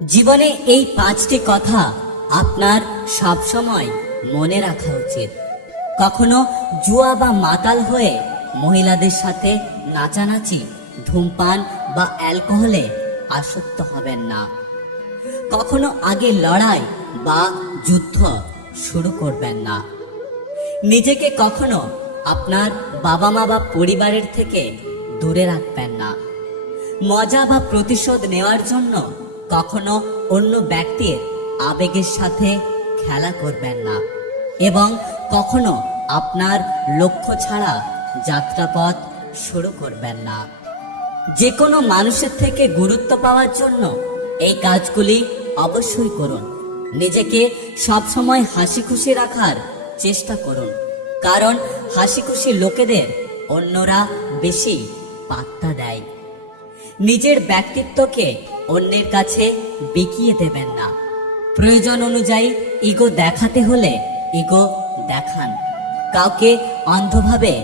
জীবনে এই 5টি কথা আপনার সবসময় মনে রাখা উচিত। কখনো জুয়া বা মাতাল হয়ে মহিলাদের সাথে নাচানাচি, ধূমপান বা অ্যালকোহলে আসক্ত হবেন না। কখনো আগে লড়াই বা যুদ্ধ শুরু করবেন না। নিজেকে কখনো আপনার বাবা মা বা পরিবারের থেকে দূরে রাখবেন না। মজা বা প্রতিশোধ নেওয়ার জন্য কখনো অন্য ব্যক্তির আবেগের সাথে খেলা করবেন না এবং কখনো আপনার লক্ষ্য ছাড়া যাত্রাপথ শুরু করবেন না। যে কোনো মানুষের থেকে গুরুত্ব পাওয়ার জন্য এই কাজগুলি অবশ্যই করুন। নিজেকে সবসময় হাসি খুশি রাখার চেষ্টা করুন, কারণ হাসি খুশি লোকেদের অন্যরা বেশি পাত্তা দেয়। নিজের ব্যক্তিত্বকে অন্যের কাছে বিকিয়ে দেবেন না। প্রয়োজন অনুযায়ী ইগো দেখাতে হলে ইগো দেখান। কাউকে অন্ধভাবে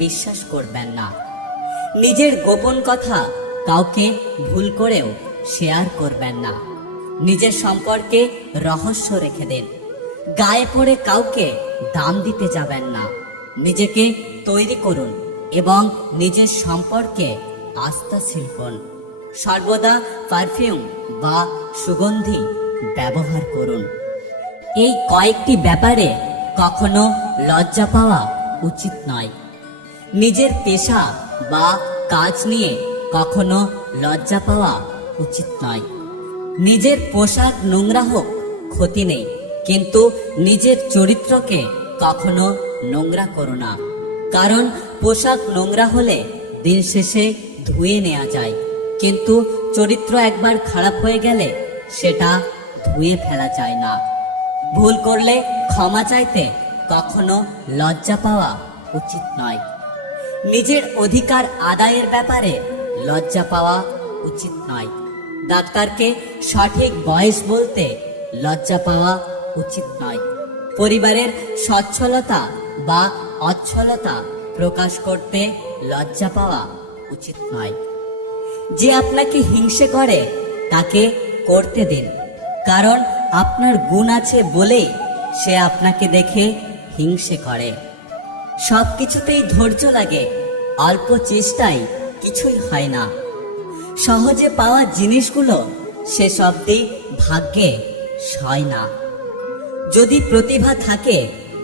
বিশ্বাস করবেন না। নিজের গোপন কথা কাউকে ভুল করেও শেয়ার করবেন না। নিজের সম্পর্কে রহস্য রেখে দিন। গায়ে পড়ে কাউকে দাম দিতে যাবেন না। নিজেকে তৈরি করুন এবং নিজের সম্পর্কে আস্থাশীল হন। সর্বদা পারফিউম বা সুগন্ধি ব্যবহার করুন। এই কয়েকটি ব্যাপারে কখনো লজ্জা পাওয়া উচিত নয়। নিজের পেশা বা কাজ নিয়ে কখনো লজ্জা পাওয়া উচিত নয়। নিজের পোশাক নোংরা হোক ক্ষতি নেই, কিন্তু নিজের চরিত্রকে কখনো নোংরা করো না। কারণ পোশাক নোংরা হলে দিন শেষে ধুয়ে নেওয়া যায়, কিন্তু চরিত্র একবার খারাপ হয়ে গেলে সেটা ধুয়ে ফেলা যায় না। ভুল করলে ক্ষমা চাইতে কখনো লজ্জা পাওয়া উচিত নয়। নিজের অধিকার আদায়ের ব্যাপারে লজ্জা পাওয়া উচিত নয়। ডাক্তারকে সঠিক বয়স বলতে লজ্জা পাওয়া উচিত নয়। পরিবারের সচ্ছলতা বা অচ্ছলতা প্রকাশ করতে লজ্জা পাওয়া উচিত নয়। যে আপনাকে হিংসে করে তাকে করতে দিন, কারণ আপনার গুণ আছে বলেই সে আপনাকে দেখে হিংসে করে। সব কিছুতেই ধৈর্য লাগে, অল্প চেষ্টায় কিছুই হয় না। সহজে পাওয়া জিনিসগুলো শেষ অবধি ভাগ্যে সয় না। যদি প্রতিভা থাকে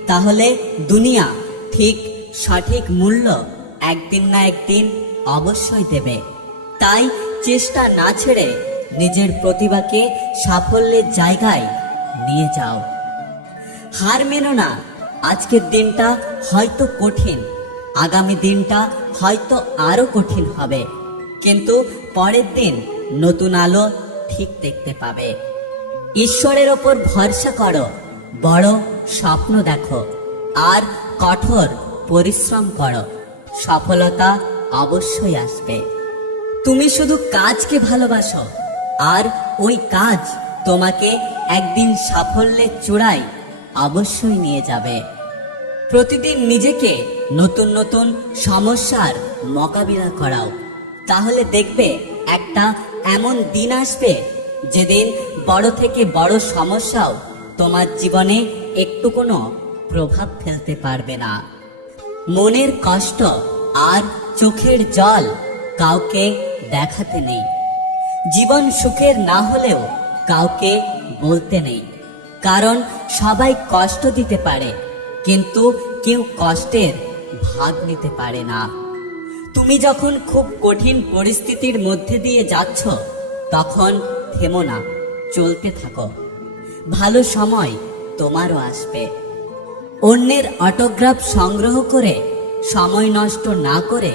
তাহলে দুনিয়া ঠিক সঠিক মূল্য একদিন না একদিন অবশ্যই দেবে। তাই চেষ্টা না ছেড়ে নিজের প্রতিভাকে সাফল্যের জায়গায় নিয়ে যাও। হার মেনো না। আজকের দিনটা হয়তো কঠিন, আগামী দিনটা হয়তো আরো কঠিন হবে, কিন্তু পরের দিন নতুন আলো ঠিক দেখতে পাবে। ঈশ্বরের ওপর ভরসা করো, বড় স্বপ্ন দেখো আর কঠোর পরিশ্রম করো। সফলতা অবশ্যই আসবে। তুমি শুধু কাজকে ভালোবাসো আর ওই কাজ তোমাকে একদিন সাফল্যের চূড়ায় অবশ্যই নিয়ে যাবে। প্রতিদিন নিজেকে নতুন নতুন সমস্যার মোকাবিলা করাও, তাহলে দেখবে একটা এমন দিন আসবে যেদিন বড় থেকে বড় সমস্যাও তোমার জীবনে একটু কোনো প্রভাব ফেলতে পারবে না। মনের কষ্ট আর চোখের জল কাউকে দেখাতে নেই। জীবন সুখের না হলেও কাউকে বলতে নেই, কারণ সবাই কষ্ট দিতে পারে, কিন্তু কেউ কষ্টের ভাগ নিতে পারে না। তুমি যখন খুব কঠিন পরিস্থিতির মধ্যে দিয়ে যাচ্ছ তখন থেমো না, চলতে থাকো। ভালো সময় তোমারও আসবে। অন্যের অটোগ্রাফ সংগ্রহ করে সময় নষ্ট না করে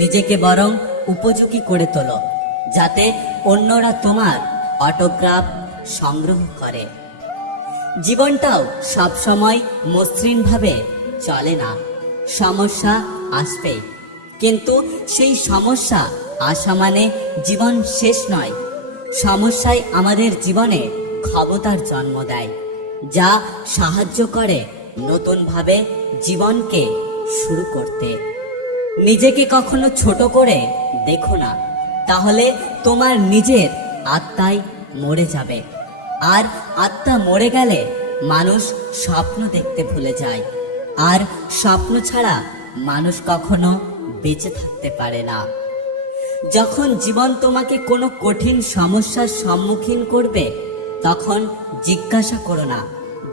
নিজেকে বরং উপযোগী করে তোলো, যাতে অন্যরা তোমার অটোগ্রাফ সংগ্রহ করে। জীবনটাও সবসময় মসৃণভাবে চলে না। সমস্যা আসবে, কিন্তু সেই সমস্যা আসা মানে জীবন শেষ নয়। সমস্যাই আমাদের জীবনে ক্ষমতার জন্ম দেয়, যা সাহায্য করে নতুনভাবে জীবনকে শুরু করতে। নিজেকে কখনো ছোট করে দেখো না, তাহলে তোমার নিজের আত্মাই মরে যাবে। আর আত্মা মরে গেলে মানুষ স্বপ্ন দেখতে ভুলে যায়, আর স্বপ্ন ছাড়া মানুষ কখনো বেঁচে থাকতে পারে না। যখন জীবন তোমাকে কোনো কঠিন সমস্যার সম্মুখীন করবে, তখন জিজ্ঞাসা করো না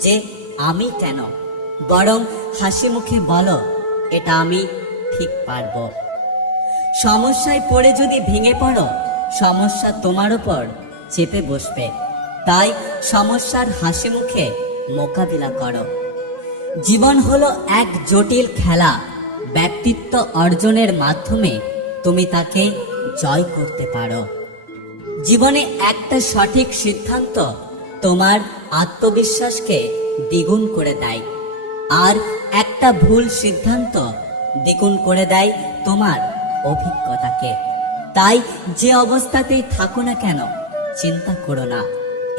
যে আমি কেন, বরং হাসি মুখে বলো, এটা আমি ঠিক পারবো। সমস্যায় পড়ে যদি ভেঙে পড়ো, সমস্যা তোমার উপর চেপে বসবে। তাই সমস্যার হাসি মুখে মোকাবিলা করো। জীবন হলো এক জটিল খেলা। ব্যক্তিত্ব অর্জনের মাধ্যমে তুমি তাকে জয় করতে পারো। জীবনে একটা সঠিক সিদ্ধান্ত তোমার আত্মবিশ্বাসকে দ্বিগুণ করে দেয়, আর একটা ভুল সিদ্ধান্ত দ্বিগুণ করে দেয় তোমার অভিজ্ঞতাকে। তাই যে অবস্থাতেই থাকো না কেন, চিন্তা করো না,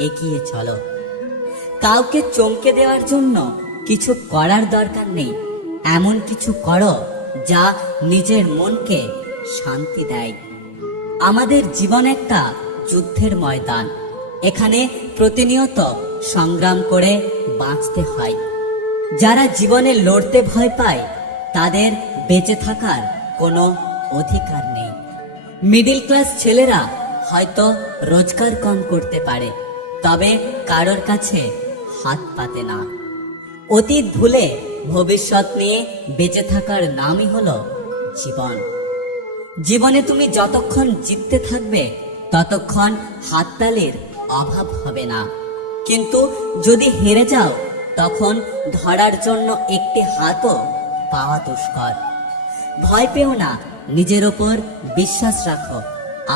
এগিয়ে চলো। কাউকে চমকে দেওয়ার জন্য কিছু করার দরকার নেই। এমন কিছু করো যা নিজের মনকে শান্তি দেয়। আমাদের জীবন একটা যুদ্ধের ময়দান। এখানে প্রতিনিয়ত সংগ্রাম করে বাঁচতে হয়। যারা জীবনে লড়তে ভয় পায়, তাদের বেঁচে থাকার কোনো অধিকার নেই। মিডল ক্লাস ছেলেরা হয়তো রোজগার কম করতে পারে, তবে কারোর কাছে হাত পাতে না। অতীত ভুলে ভবিষ্যৎ নিয়ে বেঁচে থাকার নামই হলো জীবন। জীবনে তুমি যতক্ষণ জিততে থাকবে, ততক্ষণ হাততালির অভাব হবে না। কিন্তু যদি হেরে যাও, তখন ধরার জন্য একটি হাতও পাওয়া দুষ্কর। ভয় পেও না, নিজের ওপর বিশ্বাস রাখো,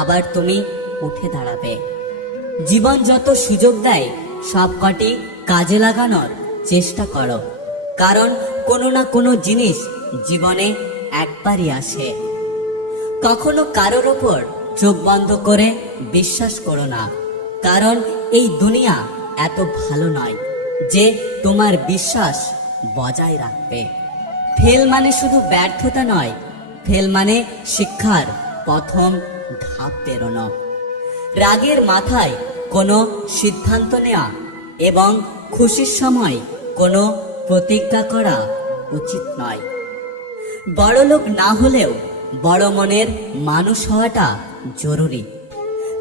আবার তুমি উঠে দাঁড়াবে। জীবন যত সুযোগ দেয়, সবকটি কাজে লাগানোর চেষ্টা করো, কারণ কোনো না কোনো জিনিস জীবনে একবারই আসে। কখনো কারোর ওপর চোখ বন্ধ করে বিশ্বাস করো না, কারণ এই দুনিয়া এত ভালো নয় যে তোমার বিশ্বাস বজায় রাখবে। ফেল মানে শুধু ব্যর্থতা নয়, ফেল মানে শিক্ষার প্রথম ধাপ পেরোনো। রাগের মাথায় কোনো সিদ্ধান্ত নেওয়া এবং খুশির সময় কোনো প্রতিজ্ঞা করা উচিত নয়। বড়লোক না হলেও বড় মনের মানুষ হওয়াটা জরুরি।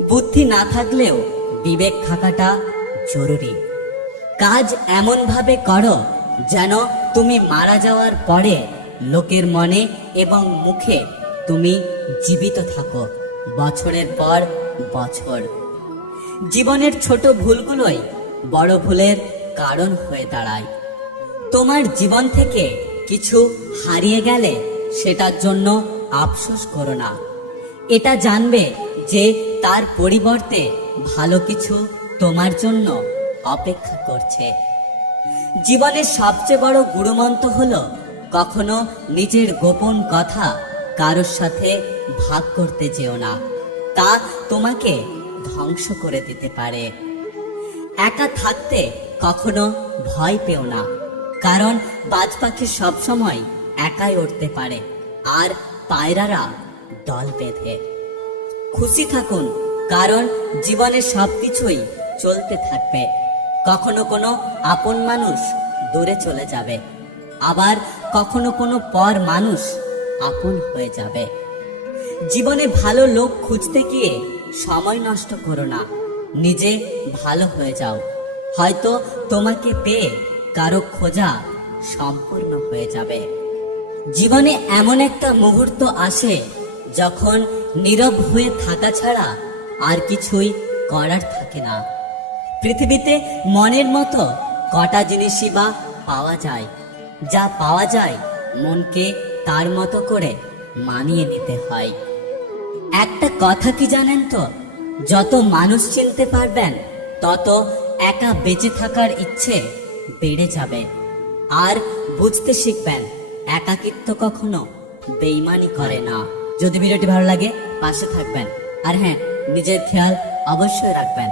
বুদ্ধি না থাকলেও বিবেক থাকাটা জরুরি। কাজ এমন ভাবে করো যেন তুমি মারা যাওয়ার পরে লোকের মনে এবং মুখে তুমি জীবিত থাকো বছরের পর বছর। জীবনের ছোট ভুলগুলোই বড় ভুলের কারণ হয়ে দাঁড়ায়। তোমার জীবন থেকে কিছু হারিয়ে গেলে সেটার জন্য আফসোস করো না। এটা জানবে যে তার পরিবর্তে ভালো কিছু তোমার জন্য অপেক্ষা করছে। জীবনের সবচেয়ে বড় গুরুমন্ত্র হলো কখনো নিজের গোপন কথা কারোর সাথে ভাগ করতে যেও না, তা তোমাকে ধ্বংস করে দিতে পারে। একা থাকতে কখনো ভয় পেও না, কারণ বাজ পাখি সবসময় একাই উড়তে পারে, আর পায়রারা দল বেঁধে। খুশি থাকুন, কারণ জীবনে সবকিছুই চলতে থাকবে। কখনো কোনো আপন মানুষ দূরে চলে যাবে, আবার কখনো কোনো পর মানুষ আপন হয়ে যাবে। জীবনে ভালো লোক খুঁজতে গিয়ে সময় নষ্ট করো না, নিজে ভালো হয়ে যাও। হয়তো তোমাকে পেয়ে কারো খোঁজা সম্পূর্ণ হয়ে যাবে। জীবনে এমন একটা মুহূর্ত আসে যখন নীরব হয়ে থাকা ছাড়া আর কিছুই করার থাকে না। পৃথিবীতে মনের মতো কটা জিনিসই বা পাওয়া যায়, যা পাওয়া যায় মনকে তার মতো করে মানিয়ে নিতে হয়। একটা কথা কি জানেন তো, যত মানুষ চিনতে পারবেন তত একা বেঁচে থাকার ইচ্ছে বেড়ে যাবে। আর বুঝতে শিখবেন একাকিত্ব কখনো বেইমানি করে না। যদি ভিডিওটি ভালো লাগে পাশে থাকবেন, আর হ্যাঁ, নিজের খেয়াল অবশ্যই রাখবেন।